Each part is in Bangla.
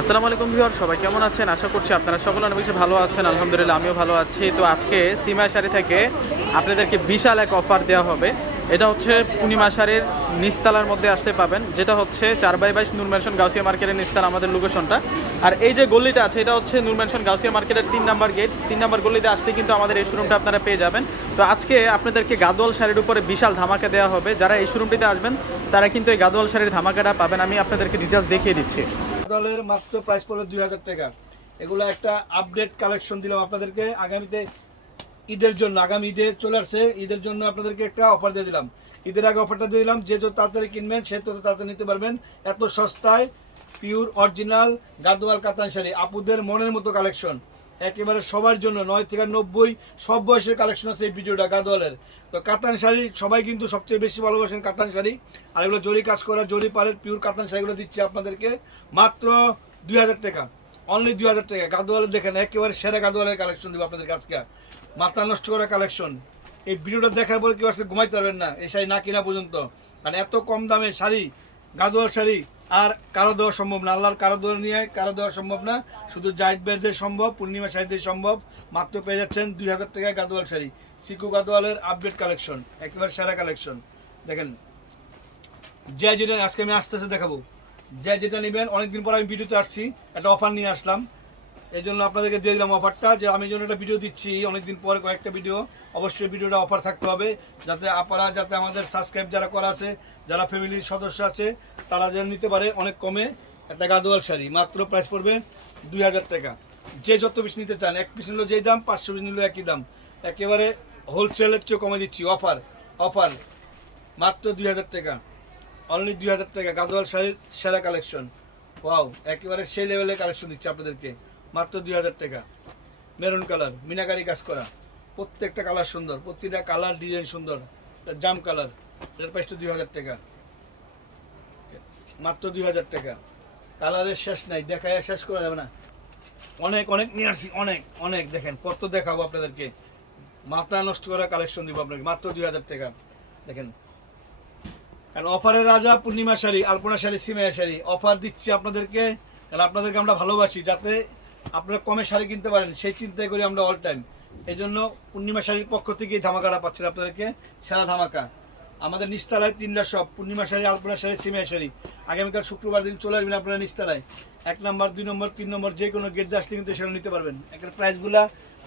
আসসালামু আলাইকুম ভিউয়ার, সবাই কেমন আছেন? আশা করছি আপনারা সকলে অনেক বেশি ভালো আছেন। আলহামদুলিল্লাহ, আমিও ভালো আছি। তো আজকে সীমা শাড়ি থেকে আপনাদেরকে বিশাল এক অফার দেওয়া হবে। এটা হচ্ছে পূর্ণিমা শাড়ির নিস্তালার মধ্যে আসতে পাবেন, যেটা হচ্ছে চার বাই বাইশ নূর ম্যানশন গাউসিয়া মার্কেটের নিস্তালা আমাদের লোকেশনটা আর এই যে গলিটা আছে, এটা হচ্ছে নূর ম্যানশন গাউসিয়া মার্কেটের তিন নাম্বার গেট তিন নাম্বার গলিতে আসলে কিন্তু আমাদের এই শোরুমটা আপনারা পেয়ে যাবেন। তো আজকে আপনাদেরকে গাদোয়াল শাড়ির উপরে বিশাল ধামাকা দেওয়া হবে। যারা এই শোরুমটিতে আসবেন, তারা কিন্তু এই গাদোয়াল শাড়ির ধামাকাটা পাবেন। আমি আপনাদেরকে ডিটেলস দেখিয়ে দিচ্ছি। দলের মাত্র প্রাইস পড়বে দুই হাজার টাকা। এগুলো একটা আপডেট কালেকশন দিলাম আপনাদেরকে। আগামীতে ঈদের জন্য, আগামী ঈদে চলে আসছে। ঈদের জন্য আপনাদেরকে একটা অফার দিয়ে দিলাম। ঈদের আগে অফারটা দিয়ে দিলাম, যে যত তাড়াতাড়ি কিনবেন, সে তত তাড়াতাড়ি নিতে পারবেন। এত সস্তায় পিওর অরিজিনাল গাদোয়াল কাতান শাড়ি, আপুদের মনের মতো কালেকশন একেবারে সবার জন্য, নয় থেকে নব্বই, সব বয়সের কালেকশন আছে এই ভিডিওটা, গাদোয়ালের। তো কাতান শাড়ি সবাই কিন্তু সবচেয়ে বেশি ভালোবাসেন কাতান শাড়ি। আর এগুলো জরি কাজ করা, জরি পাড়ের পিওর কাতান শাড়িগুলো দিচ্ছে আপনাদেরকে। মাত্র দুই হাজার টাকা অনলি দুই হাজার টাকা। গাদোয়ালের দেখেন, একেবারে সেরা গাদোয়ালের কালেকশন দেবো আপনাদের আজকে। মাথা নষ্ট করা কালেকশন এই ভিডিওটা দেখার পর কেউ আজকে ঘুমাইতে পারবেন না, এই শাড়ি না কিনা পর্যন্ত। কারণ এত কম দামে শাড়ি, গাদোয়াল শাড়ি আর কারও দেওয়া সম্ভব না। আল্লাহর কারও দেওয়া নিয়ে কারও দেওয়া সম্ভব না। শুধু জাহিদ বেরদের সম্ভব, পূর্ণিমা সাহিদের সম্ভব। মাত্র পেয়ে যাচ্ছেন দুই হাজার টাকায় গাদোয়াল শাড়ি। সিকু গাদোয়ালের আপডেট কালেকশন একেবারে সেরা কালেকশন দেখেন যে যেটা আজকে আমি আস্তে আস্তে দেখাবো। যে যেটা নেবেন, অনেকদিন পর আমি ভিডিওতে আসছি। একটা অফার নিয়ে আসলাম। এই জন্য আপনাদেরকে দিয়ে দিলাম অফারটা যে আমি যেন একটা ভিডিও দিচ্ছি, অনেকদিন পরে কয়েকটা ভিডিও অবশ্যই ভিডিওটা অফার থাকতে হবে, যাতে আপনারা, যাতে আমাদের সাবস্ক্রাইব যারা করা আছে, যারা ফ্যামিলির সদস্য আছে, তারা যেন নিতে পারে অনেক কমে একটা গাদোয়াল শাড়ি, মাত্র প্রাইস পড়বে দুই হাজার টাকা। যে যত পিস নিতে চান, এক পিস নিলেও যেই দাম, পাঁচশো পিস নিলেও একই দাম। একেবারে হোলসেলের চেয়ে কমে দিচ্ছি অফার অফার মাত্র দুই হাজার টাকা। অনলি দুই হাজার টাকা, গাদোয়াল শাড়ির সেরা কালেকশন ওয়াও একেবারে সেই লেভেলের কালেকশন দিচ্ছে আপনাদেরকে। মাত্র দুই হাজার টাকা। মেরুন কালার, মিনাকারি কাজ করা। প্রত্যেকটা কালার সুন্দর, প্রতিটা কালার ডিজাইন সুন্দর। জাম কালার, এটার প্রাইসটা দুই হাজার টাকা। মাত্র দুই হাজার টাকা। কালারের শেষ নাই দেখায় শেষ করা যাবে না। অনেক অনেক নিয়ে আসছি, অনেক অনেক। দেখেন, কত দেখাবো আপনাদেরকে। মাথা নষ্ট করা কালেকশন দিব আপনাকে মাত্র দুই হাজার টাকা। দেখেন। কারণ অফারের রাজা, পূর্ণিমা শাড়ি, আলপনা শাড়ি, সিমাইয়া শাড়ি। অফার দিচ্ছি আপনাদেরকে কারণ আপনাদেরকে আমরা ভালোবাসি, যাতে আপনারা কমে শাড়ি কিনতে পারেন, সেই চিন্তাই করি আমরা অল টাইম এই জন্য পূর্ণিমা শাড়ির পক্ষ থেকে ধামাকাটা পাচ্ছেন আপনাদেরকে, সারা ধামাকা। আমাদের নিস্তালায় তিনটা সব পূর্ণিমা শাড়ি, আলপনা শাড়ি সিমিয়া শাড়ি। আগামীকাল শুক্রবার দিন চলে আসবেন আপনারা নিস্তালায় এক নম্বর, দুই নম্বর, তিন নম্বর, যে কোনো গেট দিয়ে আসলে কিন্তু সেটা নিতে পারবেন। একের প্রাইসগুলা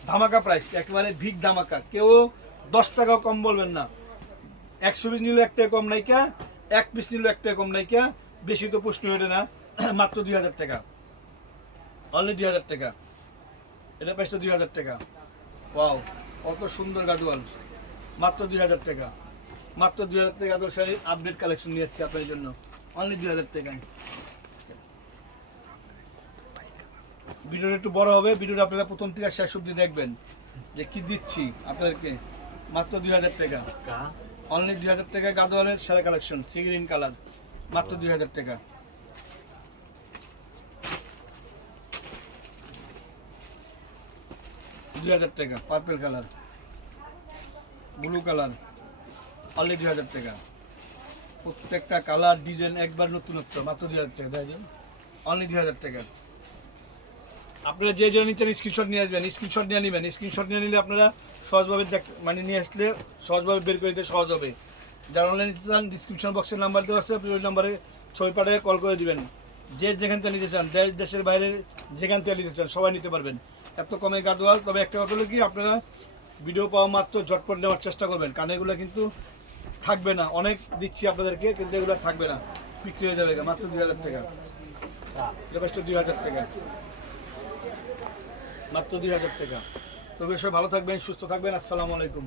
ধামাকা প্রাইস একেবারে ভিক ধামাকা। কেউ দশ টাকাও কম বলবেন না। একশো পিস নিলে একটা কম নাইকা, এক পিস নিলে একটা কম নাইকা। বেশি তো প্রশ্ন ওঠে না। মাত্র দুই হাজার টাকা। অনলি দুই হাজার টাকা। এটা প্রাইসটা দুই হাজার টাকা। ওয়াও কত সুন্দর গাদোয়াল। মাত্র দুই হাজার টাকা। মাত্র দুই হাজার টাকা গাদোয়াল শাড়ির আপডেট কালেকশন নিয়ে যাচ্ছি আপনার জন্য। অনলি দুই হাজার টাকায়। ভিডিওটা একটু বড় হবে ভিডিওটা আপনারা প্রথম থেকে শেষ অব্দি দেখবেন যে কি দিচ্ছি আপনাদেরকে। মাত্র দুই হাজার টাকা। অনলি দুই হাজার টাকা গাদোয়ালের সেরা কালেকশন সি গ্রিন কালার মাত্র দুই হাজার টাকা। দুই হাজার টাকা purple colour blue colour only দুই হাজার টাকা। প্রত্যেকটা কালার ডিজাইন একবার নতুনত্ব মাত্র দুই হাজার টাকা দেয় অনলি দুই হাজার টাকা। আপনারা যে যে নিচ্ছেন স্ক্রিনশট নিয়ে আসবেন স্ক্রিনশট নিয়ে নেবেন স্ক্রিনশট নিয়ে নিলে আপনারা সহজভাবে দেখ মানে নিয়ে আসলে সহজভাবে বের করে দিতে সহজ হবে। যারা অনলাইন নিতে চান ডিসক্রিপশন বক্সের নাম্বার দেওয়া আছে, আপনি ওই নাম্বারে ছয় পাঠিয়ে কল করে দিবেন। যে যেখান থেকে নিতে চান, দেশ, দেশের বাইরে যেখান থেকে নিতে চান, সবাই নিতে পারবেন। এত কমে গাদোয়াল, তবে একটা কথা হলো কি, আপনারা ভিডিও পাওয়া মাত্র ঝটপট নেওয়ার চেষ্টা করবেন, কারণ এগুলো কিন্তু থাকবে না। অনেক দিচ্ছি আপনাদেরকে, কিন্তু এগুলো থাকবে না। বিক্রি হয়ে যাবে মাত্র দুই হাজার টাকা। যথেষ্ট দুই হাজার টাকা। মাত্র দুই হাজার টাকা। তবে সব ভালো থাকবেন, সুস্থ থাকবেন। আসসালামু আলাইকুম।